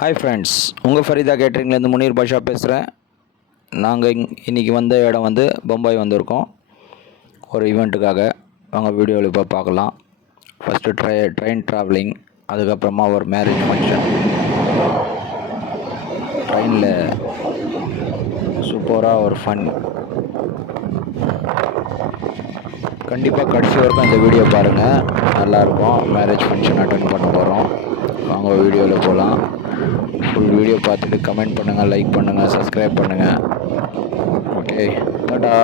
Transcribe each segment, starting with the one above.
Hi friends, உங்கள் ஃபரிதா கேட்ரிங்லேருந்து முனீர் பாஷா பேசுகிறேன். நாங்கள் இன்றைக்கி வந்த இடம் வந்து பம்பாய் வந்திருக்கோம் ஒரு ஈவெண்ட்டுக்காக. வாங்க வீடியோவில் இப்போ பார்க்கலாம். ஃபஸ்ட்டு ட்ரெயின் ட்ராவலிங், அதுக்கப்புறமா ஒரு மேரேஜ் ஃபங்க்ஷன். ட்ரெயினில் சூப்பராக ஒரு ஃபன். கண்டிப்பாக கடைசி வரைக்கும் இந்த வீடியோ பாருங்கள், நல்லாயிருக்கும். மேரேஜ் ஃபங்க்ஷன் அட்டென்ட் பண்ண போகிறோம். வாங்க வீடியோவில் போகலாம். ஃபுல் வீடியோ பார்த்துட்டு கமெண்ட் பண்ணுங்கள், லைக் பண்ணுங்கள், சப்ஸ்கிரைப் பண்ணுங்கள். ஓகே, டாடா.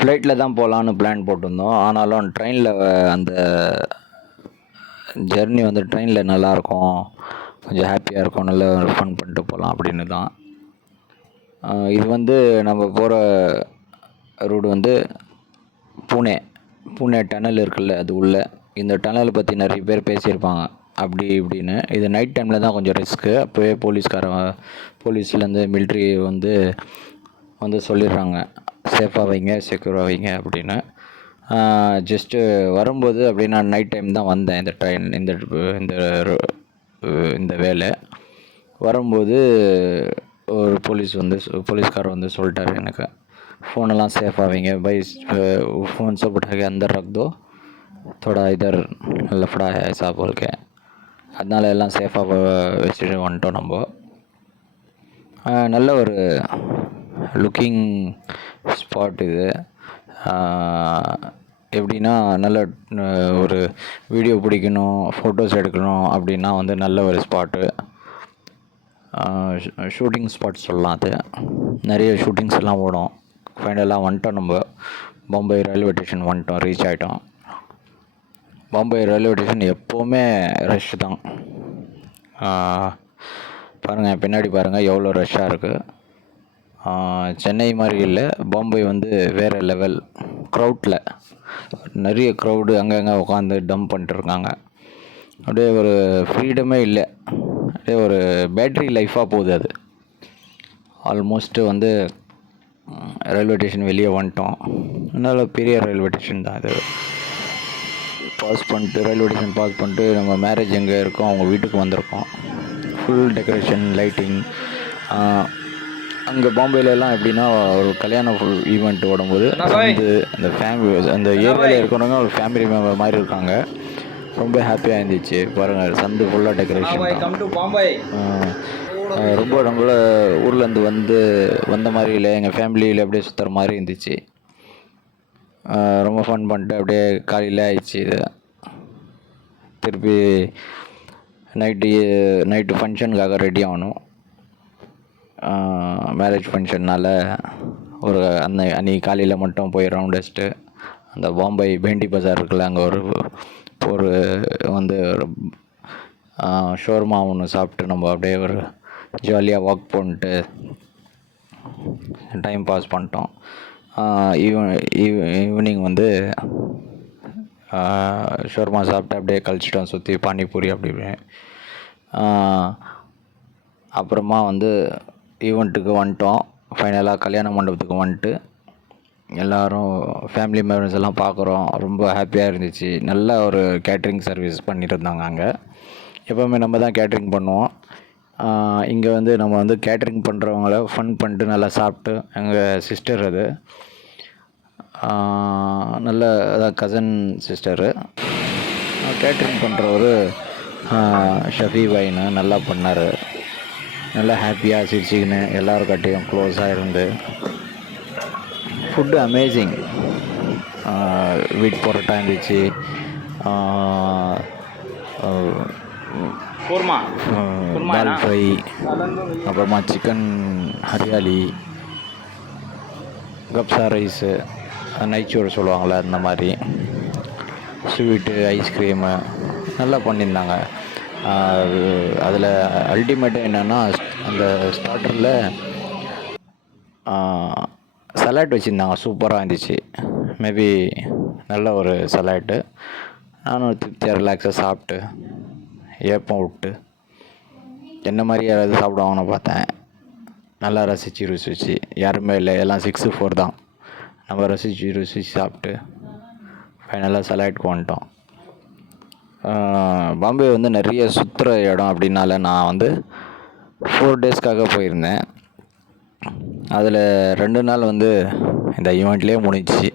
ஃப்ளைட்டில் தான் போகலான்னு பிளான் போட்டிருந்தோம். ஆனாலும் ட்ரெயினில் அந்த ஜெர்னி வந்து ட்ரெயினில் நல்லாயிருக்கும், கொஞ்சம் ஹாப்பியாக இருக்கும், நல்லா ஃபன் பண்ணிட்டு போகலாம் அப்படின்னு தான். இது வந்து நம்ம போகிற ரூட் வந்து பூனே டனல் இருக்குல்ல, அது உள்ளே. இந்த டனலை பற்றி நிறைய பேர் பேசியிருப்பாங்க அப்படி இப்படின்னு. இது நைட் டைமில் தான் கொஞ்சம் ரிஸ்க்கு. அப்போவே போலீஸ்லேருந்து மிலிட்ரி வந்து சொல்லிடுறாங்க, சேஃபாக வைங்க, செக்யூராக வைங்க அப்படின்னு. ஜஸ்ட்டு வரும்போது அப்படியே நான் நைட் டைம் தான் வந்தேன் இந்த ட்ரெயின் இந்த வேலை வரும்போது. ஒரு போலீஸ்காரர் வந்து சொல்லிட்டாரு எனக்கு, फ़ोनெல்லாம் சேஃபாக வைங்க, फ़ोन सब उठा के अंदर रख दो, थोड़ा इधर लफड़ा है ऐसा बोल के. அதனால எல்லாம் சேஃபாக வச்சுட்டு வந்துட்டோம் நம்ம. நல்ல ஒரு லுக்கிங் ஸ்பாட் இது. எப்படின்னா, நல்ல ஒரு வீடியோ பிடிக்கணும், ஃபோட்டோஸ் எடுக்கணும் அப்படின்னா வந்து நல்ல ஒரு ஸ்பாட்டு. ஷூட்டிங் ஸ்பாட் சொல்லலாம். அது நிறைய ஷூட்டிங்ஸ் எல்லாம் ஓடும். ஃபைனலாக வந்துட்டோம் நம்ம பாம்பே ரயில்வே ஸ்டேஷன் வந்துட்டோம், ரீச் ஆகிட்டோம். பாம்பே ரயில்வே ஸ்டேஷன் எப்போவுமே ரஷ் தான். பாருங்கள், பின்னாடி பாருங்கள் எவ்வளோ ரஷ்ஷாக இருக்குது. சென்னை மாதிரி இல்லை, பாம்பே வந்து வேறு லெவல். க்ரௌட்டில் நிறைய க்ரௌடு அங்கங்கே உட்காந்து டம்ப் பண்ணிட்டுருக்காங்க. அப்படியே ஒரு ஃப்ரீடமே இல்லை, அப்படியே ஒரு பேட்ரி லைஃபாக போகுது அது. ஆல்மோஸ்ட்டு வந்து ரயில்வே ஸ்டேஷன் வெளியே வந்துட்டோம். நல்ல பெரிய ரயில்வே ஸ்டேஷன் தான் அது. ரயில்வே ஸ்டேஷன் பாஸ் பண்ணிட்டு நம்ம மேரேஜ் எங்கே இருக்கோம் அவங்க வீட்டுக்கு வந்திருக்கோம். Full decoration, lighting. அங்கே பாம்பேலலாம் எப்படின்னா, ஒரு கல்யாண ஃபுல் ஈவெண்ட் ஓடும்போது வந்து அந்த அந்த ஏரியாவில் இருக்கிறவங்க ஒரு ஃபேமிலி மெம்பர் மாதிரி இருக்காங்க. ரொம்ப ஹாப்பியாக இருந்துச்சு. பாருங்கள், சந்து ஃபுல்லாக டெக்கரேஷன். ரொம்ப நம்மள ஊர்லேருந்து வந்த மாதிரி இல்லை, எங்கள் ஃபேமிலியில் அப்படியே சுற்றுற மாதிரி இருந்துச்சு. ரொம்ப ஃபன் பண்ணிட்டு அப்படியே காலையில் ஆயிடுச்சு. இது திருப்பி நைட்டு ஃபங்க்ஷனுக்காக ரெடி ஆகணும். மேரேஜ் ஃபங்க்ஷன்னால் அன்றைக்கி காலையில் மட்டும் போய் ரவுண்ட் அடிச்சுட்டு அந்த பாம்பே பேண்டி பஜார் இருக்குல்ல, அங்கே ஒரு வந்து ஷோர்மா ஒன்று சாப்பிட்டு நம்ம அப்படியே ஒரு ஜாலியாக வாக் பண்ணிட்டு டைம் பாஸ் பண்ணிட்டோம். ஈவினிங் வந்து ஷவர்மா சாப்பிட்டு அப்படியே கழிச்சிட்டோம் சுற்றி பானிபூரி அப்படி இப்படின்னு. அப்புறமா வந்து ஈவெண்ட்டுக்கு வந்துட்டோம். ஃபைனலாக கல்யாண மண்டபத்துக்கு வந்துட்டு எல்லோரும் ஃபேமிலி மெம்பர்ஸ் எல்லாம் பார்க்குறோம். ரொம்ப ஹாப்பியாக இருந்துச்சு. நல்ல ஒரு கேட்ரிங் சர்வீஸ் பண்ணிட்டு இருந்தாங்க அங்கே. எப்போவுமே நம்ம தான் கேட்ரிங் பண்ணுவோம். இங்கே வந்து நம்ம வந்து கேட்ரிங் பண்ணுறவங்கள ஃபன் பண்ணிட்டு நல்லா சாப்பிட்டு, எங்கள் சிஸ்டர் அது நல்ல அதான் கசன் சிஸ்டரு. கேட்ரிங் பண்ணுறவர் ஷஃபி வைன்னு நல்லா பண்ணார். நல்லா ஹாப்பியாக சிரிச்சிக்கின்னு எல்லோருக்கிட்டையும் க்ளோஸாக இருந்து. Food amazing. வீட் பரோட்டா இருந்துச்சு, தால் ஃப்ரை, அப்புறமா சிக்கன் ஹரியாலி, கப்சா ரைஸு, நைச்சோறு சொல்லுவாங்கள்ல அந்த மாதிரி, ஸ்வீட்டு, ஐஸ்கிரீமு நல்லா பண்ணியிருந்தாங்க. அதில் அல்டிமேட்டு என்னென்னா அந்த ஸ்டார்டரில் சலாட் வச்சுருந்தாங்க. சூப்பராக இருந்துச்சு. மேபி நல்ல ஒரு சலாட்டு. நானும் திருப்தியாக ரிலாக்ஸாக சாப்பிட்டு ஏப்பம் விட்டு என்ன மாதிரி யாராவது சாப்பிடுவாங்கன்னு பார்த்தேன். நல்லா ரசித்து ருசிச்சு யாருமே இல்லை, எல்லாம் 6-4 தான். நம்ம ருசித்து சாப்பிட்டு ஃபைனலாக சலாட்டுக்கு வந்துட்டோம். பாம்பே வந்து நிறைய சுற்றுற இடம் அப்படின்னால நான் வந்து 4 டேஸ்க்காக போயிருந்தேன். அதில் 2 நாள் வந்து இந்த ஈவெண்ட்லேயே முடிஞ்சிச்சு.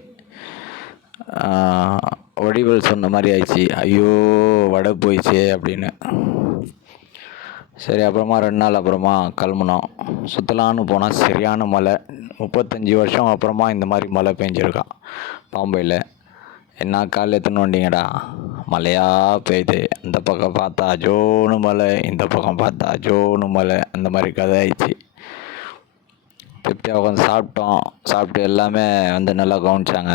வடிவேல் சொன்ன மாதிரி ஆயிடுச்சு, ஐயோ வடை போயிடுச்சே அப்படின்னு. சரி, அப்புறமா 2 நாள் அப்புறமா கிளம்புனோம். சுற்றலான்னு போனால் சரியான மழை. 35 வருஷம் அப்புறமா இந்த மாதிரி மழை பெஞ்சிருக்கான் பாம்பேயில். என்ன காலையில் எத்தனை வண்டிங்கடா, மழையாக பெய்யுது. இந்த பக்கம் பார்த்தா ஜோனு மழை, இந்த பக்கம் பார்த்தா ஜோனு மழை, அந்த மாதிரி கதை ஆயிடுச்சு. திருப்தியாக உட்காந்து சாப்பிட்டோம். சாப்பிட்டு எல்லாமே வந்து நல்லா கவனிச்சாங்க.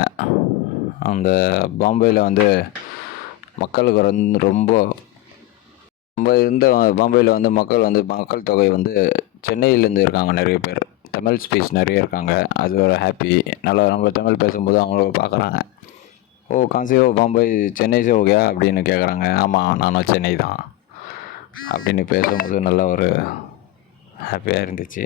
அந்த பாம்பேயில் வந்து மக்களுக்கு வந்து ரொம்ப இருந்த பாம்பேயில் வந்து மக்கள் தொகை வந்து சென்னையிலேருந்து இருக்காங்க நிறைய பேர். தமிழ் ஸ்பீச் நிறைய இருக்காங்க. அது ஒரு ஹாப்பி. நல்லா நம்ம தமிழ் பேசும்போது அவங்களும் பார்க்குறாங்க. ஓ கான்சி ஓ பாம்பே சென்னை சே ஓகே அப்படின்னு கேட்குறாங்க. ஆமாம், நானும் சென்னை தான் அப்படின்னு பேசும்போது நல்ல ஒரு ஹாப்பியாக இருந்துச்சு.